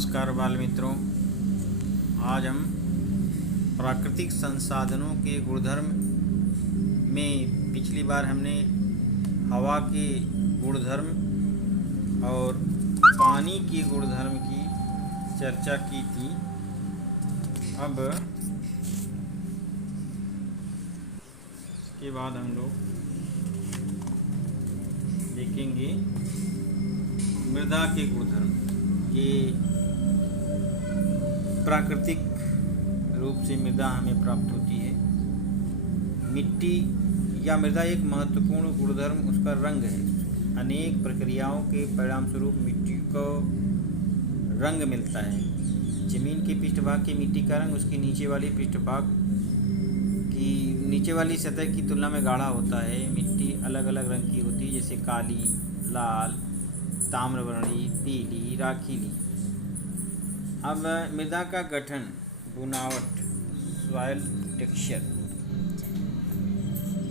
नमस्कार बाल मित्रों। आज हम प्राकृतिक संसाधनों के गुणधर्म में पिछली बार हमने हवा के गुणधर्म और पानी के गुणधर्म की चर्चा की थी। अब के बाद हम लोग देखेंगे मृदा के गुणधर्म। ये प्राकृतिक रूप से मृदा हमें प्राप्त होती है। मिट्टी या मृदा एक महत्वपूर्ण गुणधर्म उसका रंग है। अनेक प्रक्रियाओं के परिणाम स्वरूप मिट्टी को रंग मिलता है। जमीन के पृष्ठभाग की मिट्टी का रंग उसके नीचे वाली सतह की तुलना में गाढ़ा होता है। मिट्टी अलग अलग रंग की होती है, जैसे काली, लाल, ताम्रवर्णी, पीली, राखीली। अब मृदा का गठन, बुनावट, सॉइल टेक्सचर।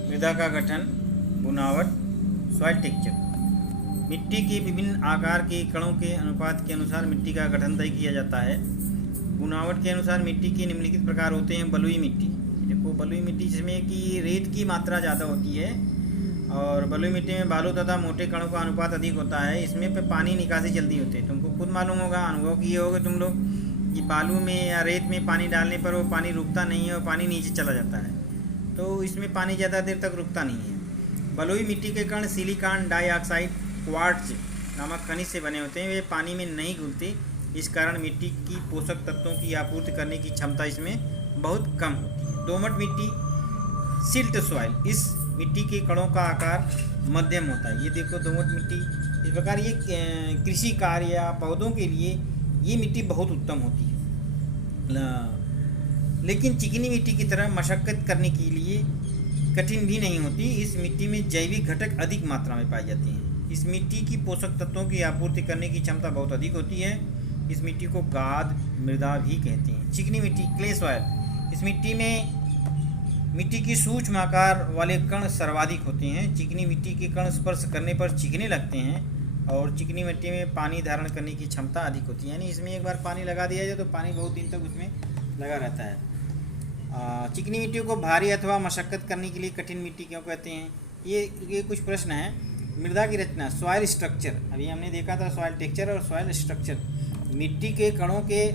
मृदा का गठन, बुनावट, सॉइल टेक्सचर। मिट्टी के विभिन्न आकार के कणों के अनुपात के अनुसार मिट्टी का गठन तय किया जाता है। बुनावट के अनुसार मिट्टी के निम्नलिखित प्रकार होते हैं। बलुई मिट्टी, देखो बलुई मिट्टी जिसमें कि रेत की मात्रा ज़्यादा होती है और बलुई मिट्टी में बालू तथा मोटे कणों का अनुपात अधिक होता है। इसमें पे पानी निकासी जल्दी होती है। तुमको खुद मालूम होगा, अनुभव किए होगे तुम लोग कि बालू में या रेत में पानी डालने पर वो पानी रुकता नहीं है और पानी नीचे चला जाता है। तो इसमें पानी ज़्यादा देर तक रुकता नहीं है। बलुई मिट्टी के कण सिलिकॉन डाइऑक्साइड, क्वार्ट्ज नामक खनिज से बने होते हैं। वे पानी में नहीं घुलते। इस कारण मिट्टी की पोषक तत्वों की आपूर्ति करने की क्षमता इसमें बहुत कम होती है। दोमट मिट्टी, सिल्ट सॉइल। इस मिट्टी के कणों का आकार मध्यम होता है। ये देखो दोमट मिट्टी, इस प्रकार ये कृषि कार्य या पौधों के लिए ये मिट्टी बहुत उत्तम होती है। लेकिन चिकनी मिट्टी की तरह मशक्कत करने के लिए कठिन भी नहीं होती। इस मिट्टी में जैविक घटक अधिक मात्रा में पाए जाते हैं। इस मिट्टी की पोषक तत्वों की आपूर्ति करने की क्षमता बहुत अधिक होती है। इस मिट्टी को गाद मृदा भी कहते हैं। चिकनी मिट्टी, क्ले सॉइल। इस मिट्टी में मिट्टी की सूक्ष्म आकार वाले कण सर्वाधिक होते हैं। चिकनी मिट्टी के कण स्पर्श करने पर चिकने लगते हैं और चिकनी मिट्टी में पानी धारण करने की क्षमता अधिक होती है। यानी इसमें एक बार पानी लगा दिया जाए तो पानी बहुत दिन तक उसमें लगा रहता है। चिकनी मिट्टी को भारी अथवा मशक्कत करने के लिए कठिन मिट्टी क्यों कहते हैं? ये कुछ प्रश्न हैं। मृदा की रचना, सॉइल स्ट्रक्चर। अभी हमने देखा था सॉइल टेक्सचर और सॉइल स्ट्रक्चर। मिट्टी के कणों के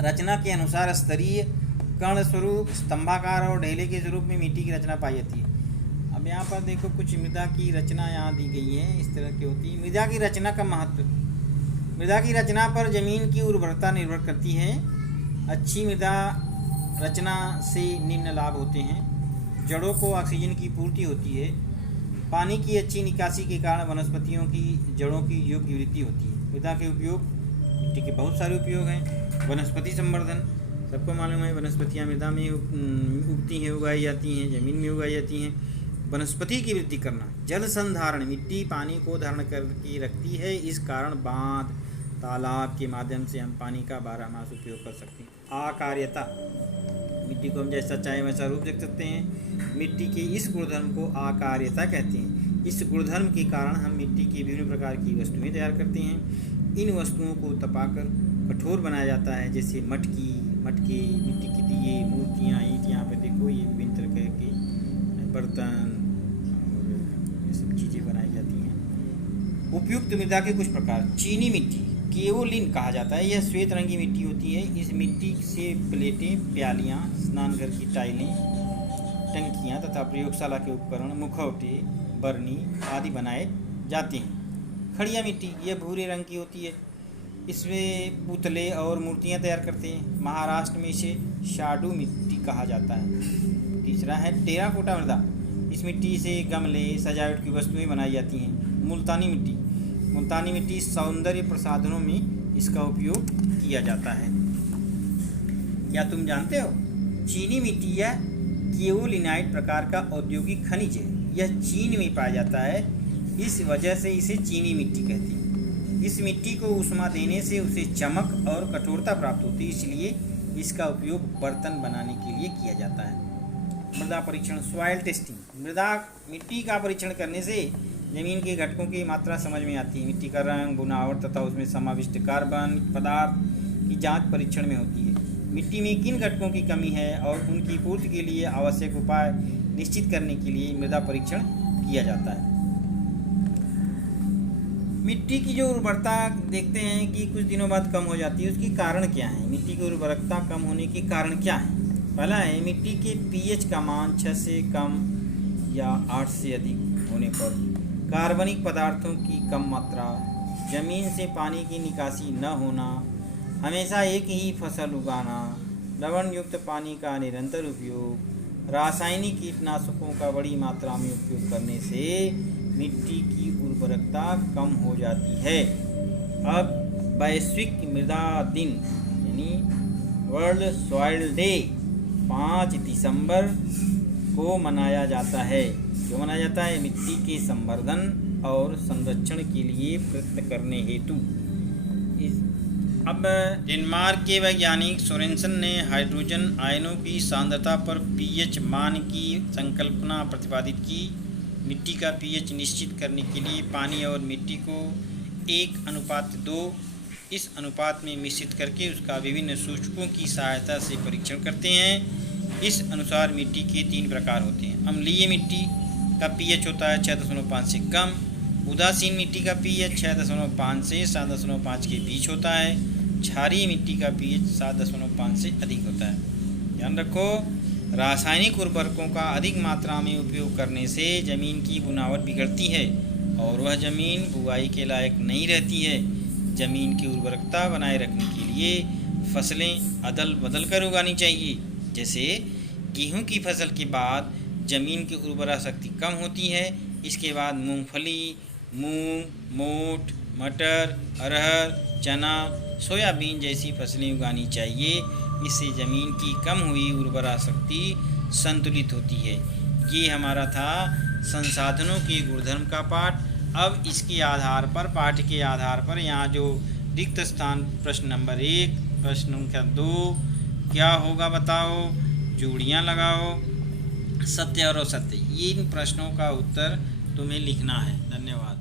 रचना के अनुसार स्तरीय, कण स्वरूप, स्तंभाकार और ढेले के स्वरूप में मिट्टी की रचना पाई जाती है। अब यहाँ पर देखो कुछ मृदा की रचना यहाँ दी गई है, इस तरह की होती है। मृदा की रचना का महत्व। मृदा की रचना पर जमीन की उर्वरता निर्भर करती है। अच्छी मृदा रचना से निम्न लाभ होते हैं। जड़ों को ऑक्सीजन की पूर्ति होती है। पानी की अच्छी निकासी के कारण वनस्पतियों की जड़ों की योग्य वृद्धि होती है। मृदा के उपयोग, मिट्टी के बहुत सारे उपयोग हैं। वनस्पति संवर्धन, सबको मालूम है वनस्पतियाँ मृदा में उगती हैं, उगाई जाती हैं, ज़मीन में उगाई जाती हैं। वनस्पति की वृद्धि करना। जल संधारण, मिट्टी पानी को धारण करके रखती है। इस कारण बांध, तालाब के माध्यम से हम पानी का बारहमास उपयोग कर सकते हैं। आकार्यता, मिट्टी को हम जैसा चाहे वैसा रूप देख सकते हैं। मिट्टी के इस गुणधर्म को आकार्यता कहते हैं। इस गुणधर्म के कारण हम मिट्टी की विभिन्न प्रकार की वस्तुएं तैयार करते हैं। इन वस्तुओं को तपाकर कठोर बनाया जाता है, जैसे मटके, मिट्टी के दिए, मूर्तियाँ, ईंट। यहाँ पे देखो ये विभिन्न तरह के बर्तन और ये सब चीज़ें बनाई जाती हैं। उपयुक्त मृदा के कुछ प्रकार। चीनी मिट्टी, केओलिन कहा जाता है। यह श्वेत रंग की मिट्टी होती है। इस मिट्टी से प्लेटें, प्यालियाँ, स्नानघर की टाइलें, टंकियाँ तथा प्रयोगशाला के उपकरण, मुखौटे, बरनी आदि बनाए जाते हैं। खड़िया मिट्टी, यह भूरे रंग की होती है। इसमें पुतले और मूर्तियाँ तैयार करते हैं। महाराष्ट्र में इसे शाडू मिट्टी कहा जाता है। तीसरा है टेराकोटा मृदा। इस मिट्टी से गमले, सजावट की वस्तुएं बनाई जाती हैं। मुल्तानी मिट्टी, मुल्तानी मिट्टी सौंदर्य प्रसाधनों में इसका उपयोग किया जाता है। क्या तुम जानते हो चीनी मिट्टी या केओलिनाइट प्रकार का औद्योगिक खनिज है। यह चीन में पाया जाता है, इस वजह से इसे चीनी मिट्टी कहते हैं। इस मिट्टी को ऊष्मा देने से उसे चमक और कठोरता प्राप्त होती है, इसलिए इसका उपयोग बर्तन बनाने के लिए किया जाता है। मृदा परीक्षण, सॉइल टेस्टिंग। मिट्टी का परीक्षण करने से जमीन के घटकों की मात्रा समझ में आती है। मिट्टी का रंग, बुनावट तथा उसमें समाविष्ट कार्बन पदार्थ की जांच परीक्षण में होती है। मिट्टी में किन घटकों की कमी है और उनकी पूर्ति के लिए आवश्यक उपाय निश्चित करने के लिए मृदा परीक्षण किया जाता है। मिट्टी की जो उर्वरता देखते हैं कि कुछ दिनों बाद कम हो जाती है, उसकी कारण क्या है? मिट्टी की उर्वरता कम होने के कारण क्या है? पहला है मिट्टी के पीएच का मान 6 से कम या 8 से अधिक होने पर, कार्बनिक पदार्थों की कम मात्रा, जमीन से पानी की निकासी न होना, हमेशा एक ही फसल उगाना, लवण युक्त पानी का निरंतर उपयोग, रासायनिक कीटनाशकों का बड़ी मात्रा में उपयोग करने से मिट्टी की उर्वरकता कम हो जाती है। अब वैश्विक मृदा दिन यानी वर्ल्ड सॉइल डे 5 दिसंबर को मनाया जाता है। क्यों मनाया जाता है? मिट्टी के संवर्धन और संरक्षण के लिए प्रयत्न करने हेतु। अब डेनमार्क के वैज्ञानिक सोरेनसन ने हाइड्रोजन आयनों की सांद्रता पर पीएच मान की संकल्पना प्रतिपादित की। मिट्टी का पीएच निश्चित करने के लिए पानी और मिट्टी को 1:2 इस अनुपात में मिश्रित करके उसका विभिन्न सूचकों की सहायता से परीक्षण करते हैं। इस अनुसार मिट्टी के 3 प्रकार होते हैं। अम्लीय मिट्टी का पीएच होता है 6.5 से कम। उदासीन मिट्टी का पीएच 6.5 से 7.5 के बीच होता है। क्षारीय मिट्टी का पीएच 7.5 से अधिक होता है। ध्यान रखो, रासायनिक उर्वरकों का अधिक मात्रा में उपयोग करने से जमीन की बुनावट बिगड़ती है और वह जमीन बुआई के लायक नहीं रहती है। जमीन की उर्वरकता बनाए रखने के लिए फसलें अदल बदल कर उगानी चाहिए। जैसे गेहूं की फसल के बाद जमीन की उर्वरा शक्ति कम होती है, इसके बाद मूंगफली, मूंग, मोठ, मटर, अरहर, चना, सोयाबीन जैसी फसलें उगानी चाहिए। इससे ज़मीन की कम हुई उर्वरा शक्ति संतुलित होती है। ये हमारा था संसाधनों के गुणधर्म का पाठ। अब इसके आधार पर, पाठ के आधार पर यहाँ जो रिक्त स्थान प्रश्न नंबर 1, प्रश्न संख्या 2 क्या होगा बताओ, जोड़ियाँ लगाओ, सत्य और असत्य, ये इन प्रश्नों का उत्तर तुम्हें लिखना है। धन्यवाद।